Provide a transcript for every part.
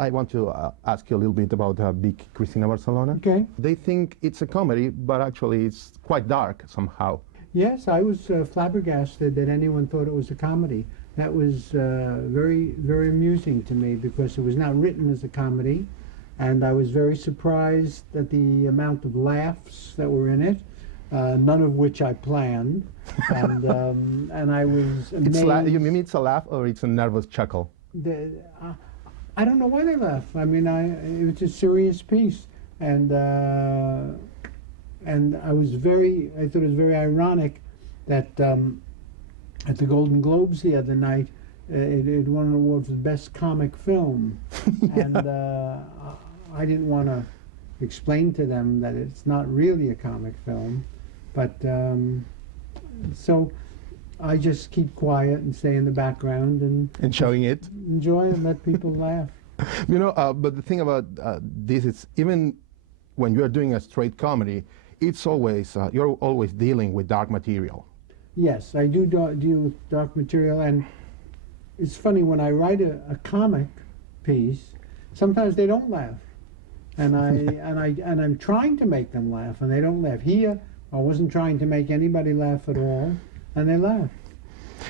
I want to ask you a little bit about Big Cristina Barcelona. Okay. They think it's a comedy, but actually it's quite dark somehow. Yes, I was flabbergasted that anyone thought it was a comedy. That was very, very amusing to me because it was not written as a comedy, and I was very surprised at the amount of laughs that were in it, none of which I planned, and I was amazed. You mean it's a laugh or it's a nervous chuckle? I don't know why they laugh. I mean, it was a serious piece, and I thought it was very ironic that at the Golden Globes the other night, it won an award for the best comic film, yeah. And I didn't want to explain to them that it's not really a comic film, but so I just keep quiet and stay in the background and showing it, enjoy and let people laugh. You know, but the thing about this is, even when you are doing a straight comedy, it's always you're always dealing with dark material. Yes, I do deal with dark material, and it's funny when I write a comic piece, sometimes they don't laugh, and I'm trying to make them laugh, and they don't laugh. Here, I wasn't trying to make anybody laugh at all, and they laugh.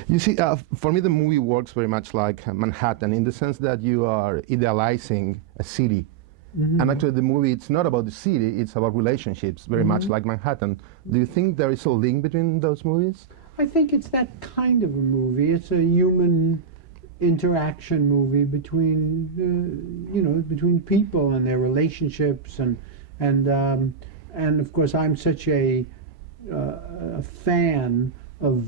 You see, for me, the movie works very much like Manhattan, in the sense that you are idealizing a city. Mm-hmm. And actually, the movie, it's not about the city, it's about relationships, very much like Manhattan. Do you think there is a link between those movies? I think it's that kind of a movie. It's a human interaction movie between, between people and their relationships, and of course, I'm such a fan of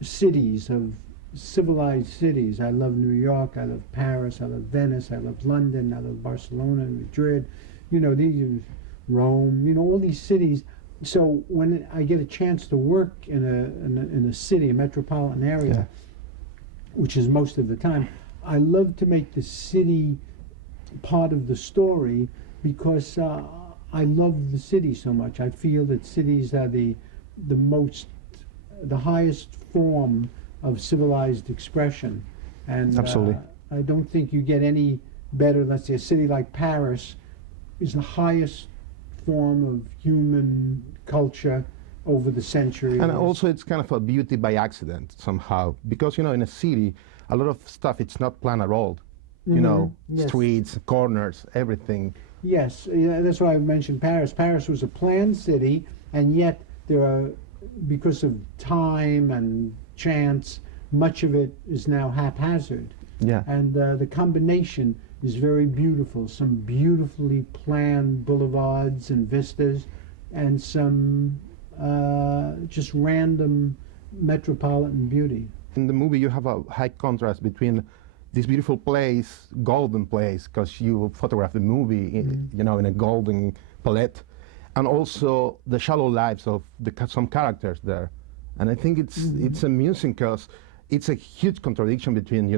cities, of civilized cities. I love New York, I love Paris, I love Venice, I love London, I love Barcelona, Madrid, Rome, all these cities. So when I get a chance to work in a city, a metropolitan area, yeah, which is most of the time, I love to make the city part of the story because I love the city so much. I feel that cities are the highest form of civilized expression, and absolutely, I don't think you get any better. Let's say a city like Paris is the highest form of human culture over the centuries. And also, it's kind of a beauty by accident somehow, because in a city, a lot of stuff it's not planned at all. Yes. Streets, corners, everything. Yes, that's why I mentioned Paris. Paris was a planned city, and yet there are, because of time and chance, much of it is now haphazard. Yeah. And the combination is very beautiful. Some beautifully planned boulevards and vistas, and some just random metropolitan beauty. In the movie, you have a high contrast between this beautiful place, golden place, because you photograph the movie in a golden palette, and also the shallow lives of some characters there. And I think it's amusing because it's a huge contradiction between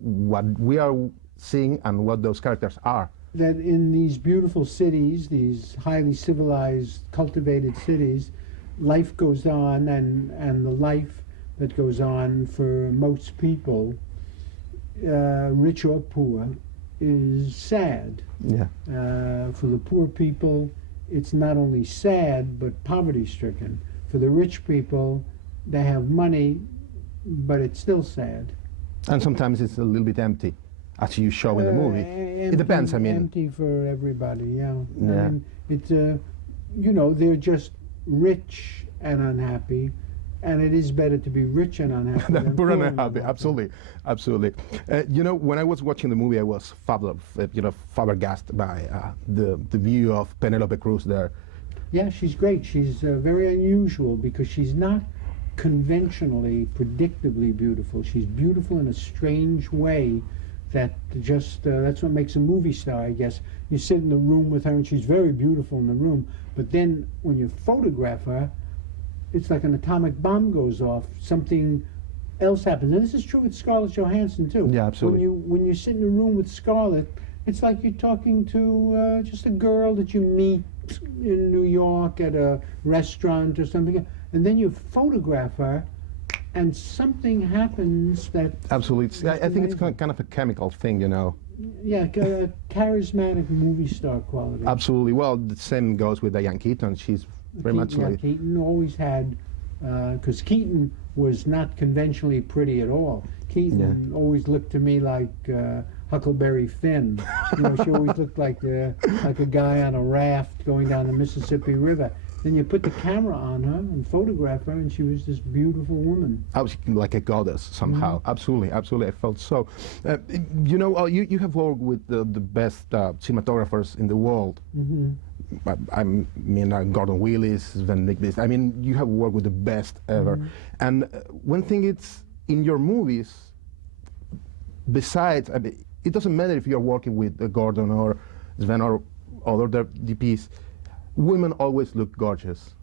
what we are seeing and what those characters are. That in these beautiful cities, these highly civilized, cultivated cities, life goes on, and the life that goes on for most people, rich or poor, is sad. Yeah. For the poor people, it's not only sad, but poverty-stricken. For the rich people, they have money, but it's still sad. And sometimes it's a little bit empty, as you show in the movie. It depends, I mean. Empty for everybody, yeah. Yeah. I mean, it's, they're just rich and unhappy, and it is better to be rich and unhappy than poor and unhappy. Absolutely, absolutely. When I was watching the movie, I was flabbergasted by the view of Penelope Cruz there. Yeah, she's great. She's very unusual because she's not conventionally, predictably beautiful. She's beautiful in a strange way that just, that's what makes a movie star, I guess. You sit in the room with her and she's very beautiful in the room, but then when you photograph her, it's like an atomic bomb goes off, something else happens. And this is true with Scarlett Johansson too. Yeah, absolutely. When you sit in a room with Scarlett, it's like you're talking to just a girl that you meet in New York at a restaurant or something, and then you photograph her, and something happens that... Absolutely. I think it's kind of a chemical thing, Yeah, charismatic movie star quality. Absolutely. Well, the same goes with Diane Keaton. She's very much Yeah, like... Keaton always had, because Keaton was not conventionally pretty at all. Keaton always looked to me like Huckleberry Finn. You know, she always looked like a guy on a raft going down the Mississippi River. Then you put the camera on her and photograph her, and she was this beautiful woman. I was like a goddess somehow. Absolutely, absolutely. I felt so. You know, you have worked with the best cinematographers in the world. I mean, Gordon Willis, Sven Nykvist. I mean, you have worked with the best ever. And one thing it's in your movies, besides, I mean, it doesn't matter if you're working with Gordon or Sven or other DPs, women always look gorgeous.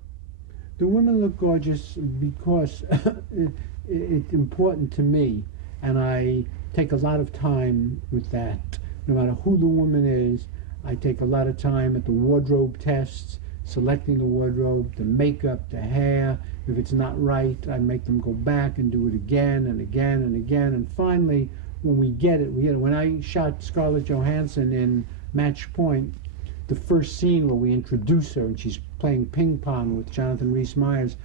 The women look gorgeous because it's important to me, and I take a lot of time with that. No matter who the woman is, I take a lot of time at the wardrobe tests, selecting the wardrobe, the makeup, the hair. If it's not right, I make them go back and do it again and again and again. And finally, when we get it, we get it. When I shot Scarlett Johansson in Match Point, the first scene where we introduce her and she's playing ping pong with Jonathan Rhys-Meyers,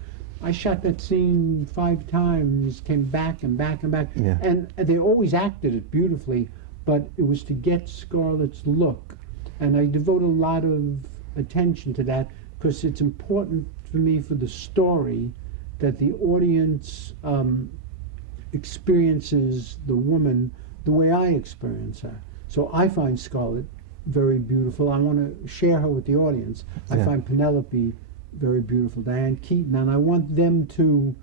I shot that scene 5 times, came back and back and back. Yeah. And they always acted it beautifully, but it was to get Scarlett's look. And I devote a lot of attention to that because it's important for me for the story that the audience experiences the woman the way I experience her. So I find Scarlett very beautiful. I want to share her with the audience. I find Penelope very beautiful, Diane Keaton, and I want them to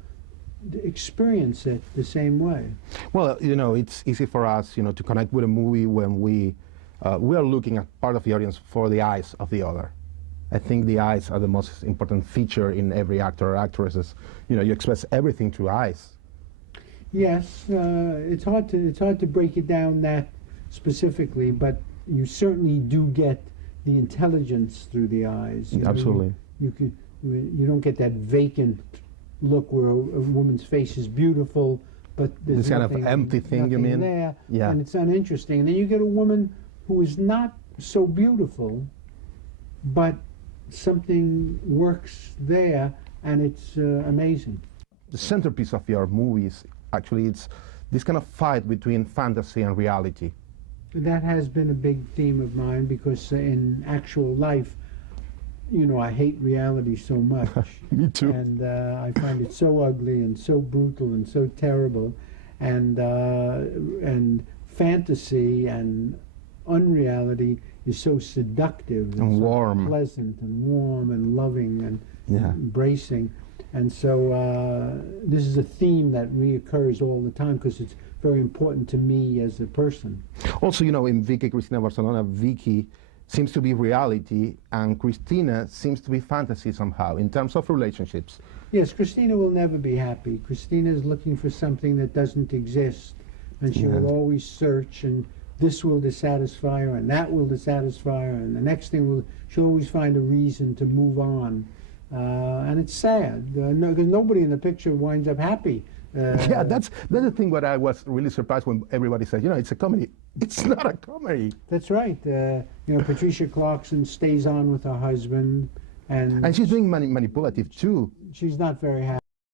experience it the same way. Well, you know, it's easy for us, you know, to connect with a movie when we are looking at part of the audience for the eyes of the other. I think the eyes are the most important feature in every actor or actress. You know, you express everything through eyes. Yes, it's hard to break it down that specifically, but you certainly do get the intelligence through the eyes. Absolutely. You don't get that vacant look where a woman's face is beautiful, but there's this kind of empty thing, you mean? There, yeah. And it's uninteresting. And then you get a woman who is not so beautiful, but something works there, and it's amazing. The centerpiece of your movies, actually, it's this kind of fight between fantasy and reality. That has been a big theme of mine because in actual life, you know, I hate reality so much. Me too. And I find it so ugly and so brutal and so terrible. And fantasy and unreality is so seductive and so warm, pleasant and warm and loving and embracing. And so this is a theme that reoccurs all the time because it's very important to me as a person. Also, you know, in Vicky Cristina Barcelona, Vicky seems to be reality and Cristina seems to be fantasy somehow in terms of relationships. Yes, Cristina will never be happy. Cristina is looking for something that doesn't exist, and she will always search, and this will dissatisfy her and that will dissatisfy her, and the next thing she'll always find a reason to move on. And it's sad. Nobody in the picture winds up happy. Yeah, that's the thing what I was really surprised when everybody said, you know, it's a comedy. It's not a comedy. That's right. You know, Patricia Clarkson stays on with her husband. And she's being manipulative too. She's not very happy.